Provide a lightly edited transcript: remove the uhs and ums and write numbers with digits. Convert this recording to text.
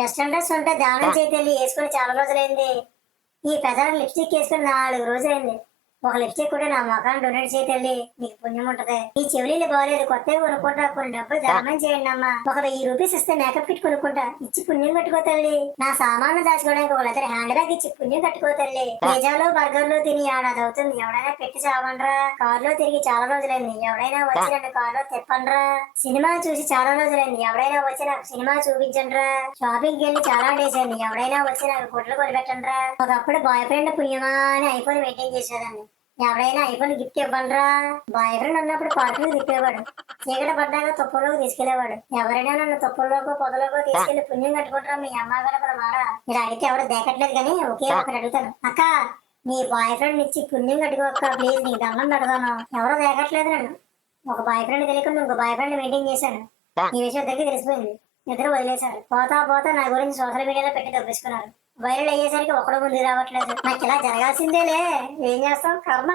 Western dress ఉంటే దానం చేతి వెళ్ళి వేసుకుని చాలా రోజులైంది. ఈ పెదాలకు లిప్స్టిక్ వేసుకుని 4 రోజులైంది. ఒక లిప్స్టిక్ కూడా నా మొఖాన్ని డొనేట్ చేతి నీకు పుణ్యం ఉంటది. ఈ చెవులీలు బాగలేదు, కొత్తవి కొనుక్కుంటా, కొన్ని డబ్బులు దానం చేయండి అమ్మా. ఒక 1000 రూపీస్ ఇస్తే మేకప్ కిట్ కొనుక్కుంటా, ఇచ్చి పుణ్యం కట్టుకో తల్లి. నా సామాన్లు దాచుకోవడానికి ఒక లెటర్ హ్యాండ్ బ్యాగ్ ఇచ్చి పుణ్యం కట్టుకో తల్లి. పిజ్జాలు బర్గర్లు తిని ఏడాది అవుతుంది, ఎవడైనా పెట్టి చావండ్రా. కారులో తిరిగి చాలా రోజులైంది, ఎవడైనా వచ్చి నన్ను కారులో తిప్పండ్రా. సినిమా చూసి చాలా రోజులైంది, ఎవడైనా వచ్చి నాకు సినిమా చూపించండ్రా. షాపింగ్ వెళ్ళి చాలా డేస్ అయింది, ఎవడైనా వచ్చి నాకు గుడ్లు కొనిపెట్టండ్రా. ఒకప్పుడు బాయ్ ఫ్రెండ్ పుణ్యమా అని ఐఫోన్ మెయింటైన్ చేసేదాన్ని, ఎవడైనా ఐఫోన్ గిఫ్ట్ ఇవ్వండ్రా. బాయ్ ఫ్రెండ్ ఉన్నప్పుడు పార్కులు తిప్పేవాడు, చీకట పడ్డాక తుప్పల్లోకి తీసుకెళ్లేవాడు. ఎవరైనా నన్ను తుప్పల్లోకో పొదలోకో తీసుకెళ్లి పుణ్యం కట్టుకుంటారా మీ అమ్మ గడపల మారా. మీరు అడిగితే ఎవరు దేకట్లేదు కానీ ఒకే ఒకటి అడుగుతాను, అక్క నీ బాయ్ ఫ్రెండ్ ఇచ్చి పుణ్యం కట్టుకోక్క ప్లీజ్, నీకు దండం పెడతాను. ఎవరో దేకట్లేదు నన్ను. ఒక బాయ్ ఫ్రెండ్ తెలియకుండా ఇంకో బాయ్ ఫ్రెండ్ మెయింటైన్ చేశాను, ఈ విషయం దగ్గర తెలిసిపోయింది. ఇద్దరు వదిలేశారు. పోతా పోతా నా గురించి సోషల్ మీడియాలో పెట్టి దొబ్బేసుకున్నారు. వైరల్ అయ్యేసరికి ఒకడు ముందు రావట్లేదు. నాకు ఇలా జరగాల్సిందేలే, ఏం చేస్తాం కర్మ.